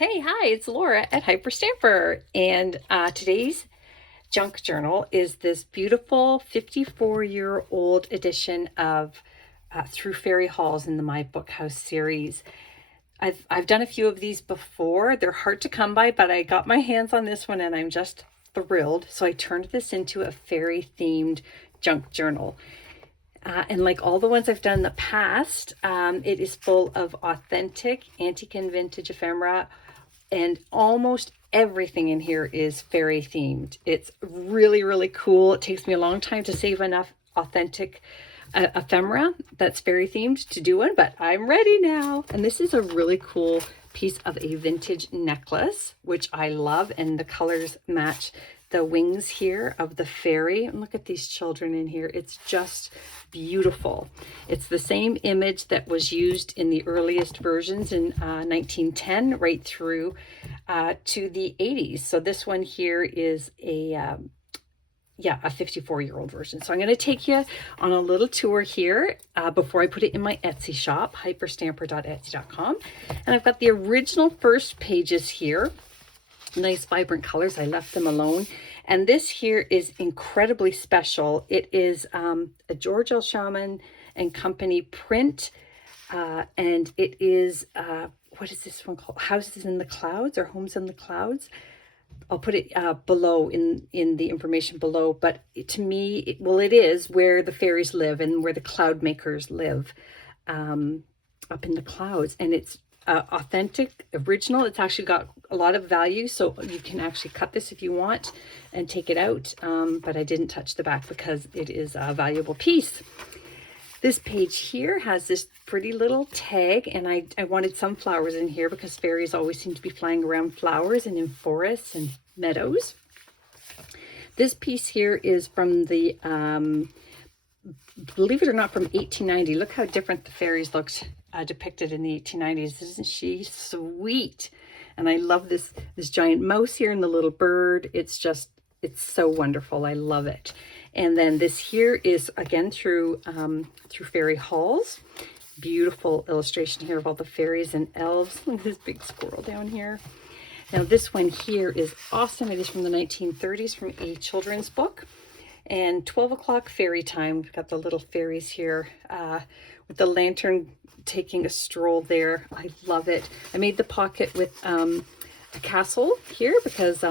Hey, hi, it's Laura at Hyperstamper, and today's junk journal is this beautiful 54-year-old edition of Through Fairy Halls in the My Book House series. I've done a few of these before. They're hard to come by, but I got my hands on this one and I'm just thrilled. So I turned this into a fairy-themed junk journal. And like all the ones I've done in the past, it is full of authentic antique and vintage ephemera, and almost everything in here is fairy themed. It's really, really cool. It takes me a long time to save enough authentic ephemera that's fairy themed to do one, but I'm ready now. And this is a really cool piece of a vintage necklace, which I love, and the colors match the wings here of the fairy. And look at these children in here. It's just beautiful. It's the same image that was used in the earliest versions in 1910 right through to the 80s. So this one here is a 54-year-old version. So I'm going to take you on a little tour here before I put it in my Etsy shop, hyperstamper.etsy.com. And I've got the original first pages here. Nice vibrant colors. I left them alone. And this here is incredibly special. It is a George L. Shaman and Company print. And it is, what is this one called? Houses in the Clouds or Homes in the Clouds. I'll put it below in the information below. But to me, it is where the fairies live and where the cloud makers live, up in the clouds. And it's authentic, original. It's actually got a lot of value, so you can actually cut this if you want and take it out, but I didn't touch the back because it is a valuable piece. This page here has this pretty little tag, and I wanted some flowers in here because fairies always seem to be flying around flowers and in forests and meadows. This piece here is from the believe it or not, from 1890. Look how different the fairies looked depicted in the 1890s. Isn't she sweet? And I love this giant mouse here and the little bird. It's so wonderful. I love it. And then this here is again through Fairy Halls. Beautiful illustration here of all the fairies and elves. Look at this big squirrel down here. Now this one here is awesome. It is from the 1930s, from a children's book. And 12 o'clock fairy time. We've got the little fairies here with the lantern taking a stroll there. I love it. I made the pocket with a castle here because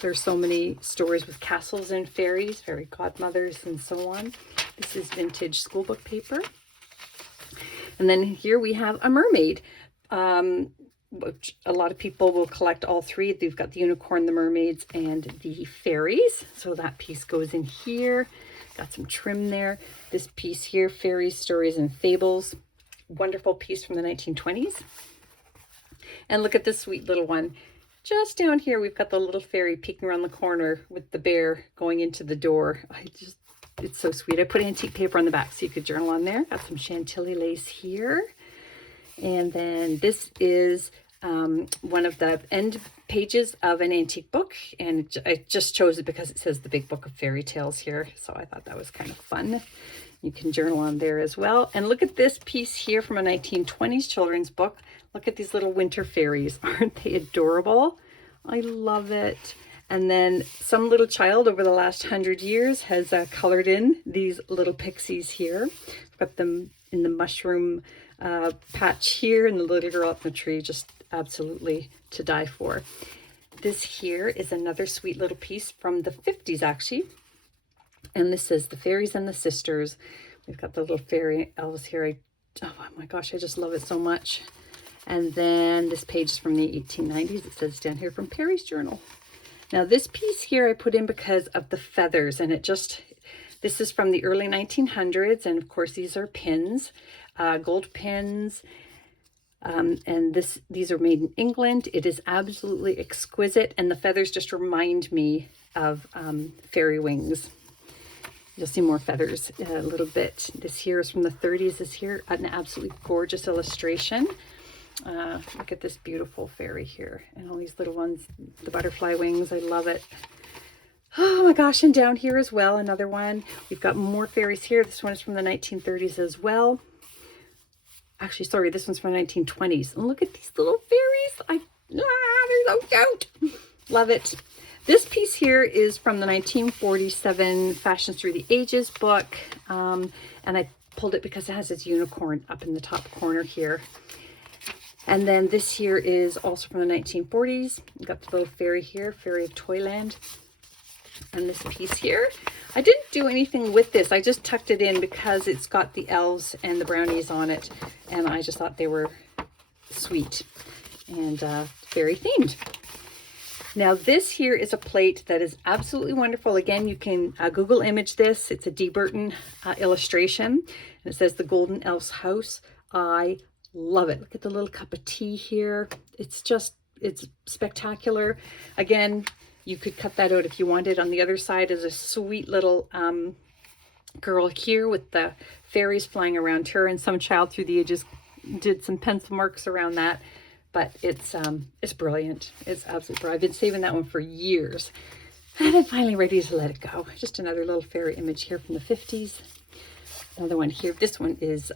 there's so many stories with castles and fairies, fairy godmothers and so on. This is vintage schoolbook paper. And then here we have a mermaid. Which a lot of people will collect all three. They've got the unicorn, the mermaids, and the fairies. So that piece goes in here. Got some trim there. This piece here, Fairies, Stories, and Fables. Wonderful piece from the 1920s. And look at this sweet little one. Just down here, we've got the little fairy peeking around the corner with the bear going into the door. It's so sweet. I put antique paper on the back so you could journal on there. Got some Chantilly lace here. And then this is one of the end pages of an antique book, and I just chose it because it says the Big Book of Fairy Tales here, so I thought that was kind of fun. You can journal on there as well. And look at this piece here from a 1920s children's book. Look at these little winter fairies. Aren't they adorable? I love it. And then some little child over the last 100 years has colored in these little pixies here. I've got them in the mushroom patch here, and the little girl up the tree, just absolutely to die for. This here is another sweet little piece from the 50s actually, and this is the Fairies and the Sisters. We've got the little fairy elves here. Oh my gosh, I just love it so much. And then this page is from the 1890s. It says down here, from Perry's Journal. Now this piece here I put in because of the feathers, and this is from the early 1900s, and of course these are pins, gold pins, and these are made in England. It is absolutely exquisite, and the feathers just remind me of fairy wings. You'll see more feathers a little bit. This here is from the 30s. This here, an absolutely gorgeous illustration. Look at this beautiful fairy here, and all these little ones, the butterfly wings. I love it. Oh my gosh, and down here as well, another one. We've got more fairies here. This one is from the 1930s as well. Actually, sorry, this one's from the 1920s. And look at these little fairies. out. Love it. This piece here is from the 1947 Fashions Through the Ages book. And I pulled it because it has its unicorn up in the top corner here. And then this here is also from the 1940s. You got the little fairy here, Fairy of Toyland. And this piece here, I didn't do anything with this. I just tucked it in because it's got the elves and the brownies on it. And I just thought they were sweet and fairy themed. Now this here is a plate that is absolutely wonderful. Again, you can Google image this. It's a D. Burton illustration. And it says the Golden Elf's House. I love it. Look at the little cup of tea here. It's spectacular. Again, you could cut that out if you wanted. On the other side is a sweet little girl here with the fairies flying around her, and some child through the ages did some pencil marks around that. But it's brilliant. It's absolutely brilliant. I've been saving that one for years. And I'm finally ready to let it go. Just another little fairy image here from the 50s. Another one here. This one is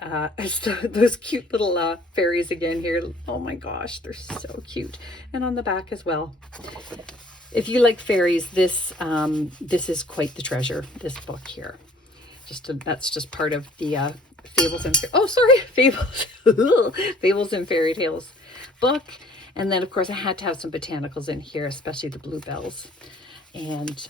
those cute little fairies again here. Oh my gosh, they're so cute. And on the back as well. If you like fairies, this is quite the treasure, this book here. That's just part of the Fables and Fables and Fairy Tales book. And then of course I had to have some botanicals in here, especially the bluebells. And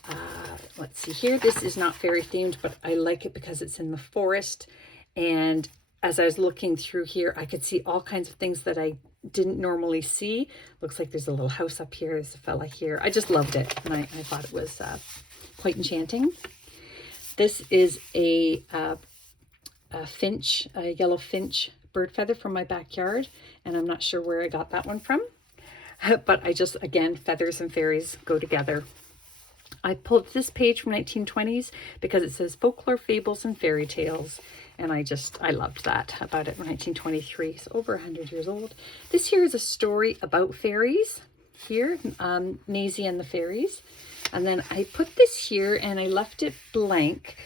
let's see here, this is not fairy themed, but I like it because it's in the forest. And as I was looking through here, I could see all kinds of things that I didn't normally see. Looks like there's a little house up here, there's a fella here. I just loved it, and I thought it was quite enchanting. This is a yellow finch bird feather from my backyard, and I'm not sure where I got that one from. But again, feathers and fairies go together. I pulled this page from 1920s because it says folklore, fables, and fairy tales. And I loved that about it. 1923, so over 100 years old. This here is a story about fairies here, Maisie and the Fairies. And then I put this here and I left it blank.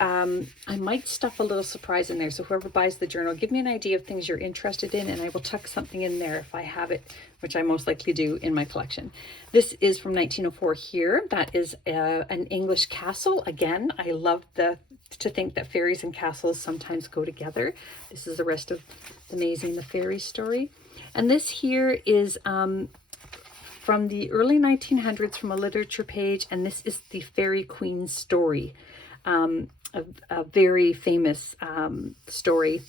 I might stuff a little surprise in there. So whoever buys the journal, give me an idea of things you're interested in, and I will tuck something in there if I have it, which I most likely do in my collection. This is from 1904 here. That is an English castle. Again, I love to think that fairies and castles sometimes go together. This is the rest of the Maisie and the Fairies story. And this here is from the early 1900s from a literature page, and this is the Fairy Queen's story. A very famous story,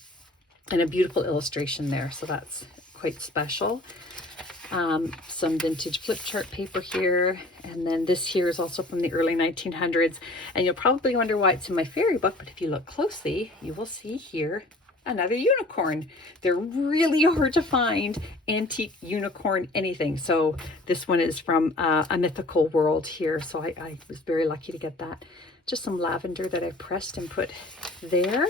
and a beautiful illustration there, so that's quite special. Some vintage flip chart paper here, and then this here is also from the early 1900s, and you'll probably wonder why it's in my fairy book, but if you look closely you will see here another unicorn. They're really hard to find, antique unicorn anything, so this one is from a mythical world here, so I was very lucky to get that. Just some lavender that I pressed and put there.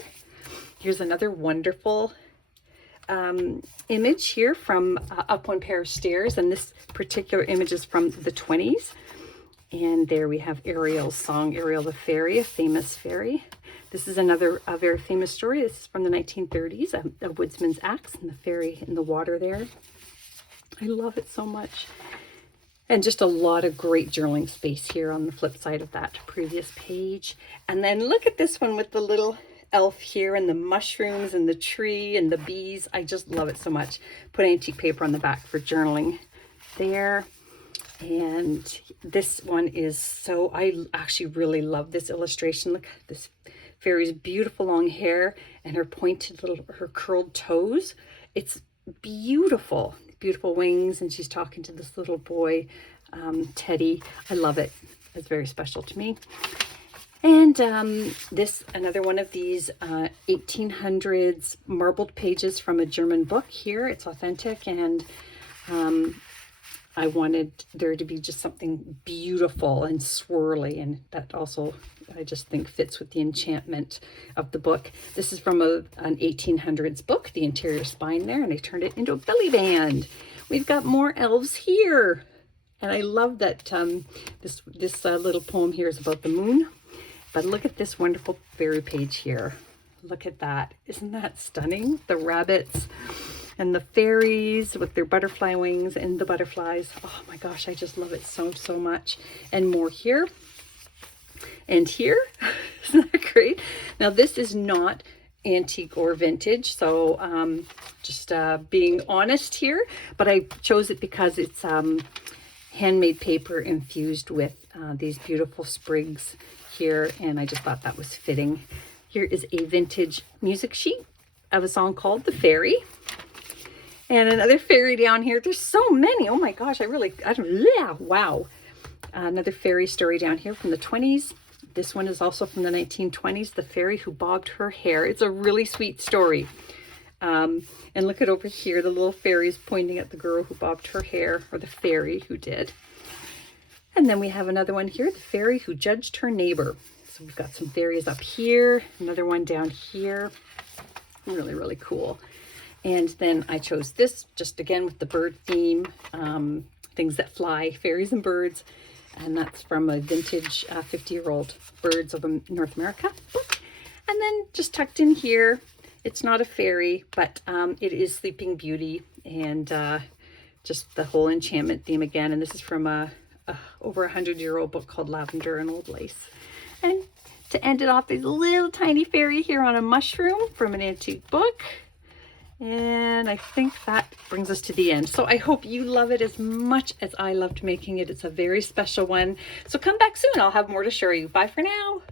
Here's another wonderful image here from Up One Pair of Stairs, and this particular image is from the 20s. And there we have Ariel's song, Ariel the Fairy, a famous fairy. This is another very famous story. This is from the 1930s, a woodsman's axe and the fairy in the water there. I love it so much. And just a lot of great journaling space here on the flip side of that previous page. And then look at this one with the little elf here and the mushrooms and the tree and the bees. I just love it so much. Put antique paper on the back for journaling there. And this one is I actually really love this illustration. Look at this fairy's beautiful long hair and her her curled toes. It's beautiful. Beautiful wings, and she's talking to this little boy, Teddy. I love it. It's very special to me. And another one of these 1800s marbled pages from a German book here. It's authentic, and I wanted there to be just something beautiful and swirly, and that also I just think fits with the enchantment of the book. This is from an 1800s book, the interior spine there, and I turned it into a belly band. We've got more elves here, and I love that this little poem here is about the moon. But look at this wonderful fairy page here. Look at that. Isn't that stunning? The rabbits And the fairies with their butterfly wings and the butterflies. Oh my gosh, I just love it so, so much. And more here and here. Isn't that great? Now this is not antique or vintage, so just being honest here, but I chose it because it's handmade paper infused with these beautiful sprigs here, and I just thought that was fitting. Here is a vintage music sheet of a song called The Fairy. And another fairy down here. There's so many. Oh my gosh, wow. Another fairy story down here from the 20s. This one is also from the 1920s, The Fairy Who Bobbed Her Hair. It's a really sweet story. And look at over here, the little fairies pointing at the girl who bobbed her hair, or the fairy who did. And then we have another one here, The Fairy Who Judged Her Neighbor. So we've got some fairies up here, another one down here. Really, really cool. And then I chose this, just again with the bird theme, things that fly, fairies and birds. And that's from a vintage 50-year-old Birds of North America book. And then just tucked in here, it's not a fairy, but it is Sleeping Beauty, and just the whole enchantment theme again. And this is from a over 100-year-old book called Lavender and Old Lace. And to end it off, there's a little tiny fairy here on a mushroom from an antique book. And I think that brings us to the end. So I hope you love it as much as I loved making it. It's a very special one. So come back soon. I'll have more to show you. Bye for now.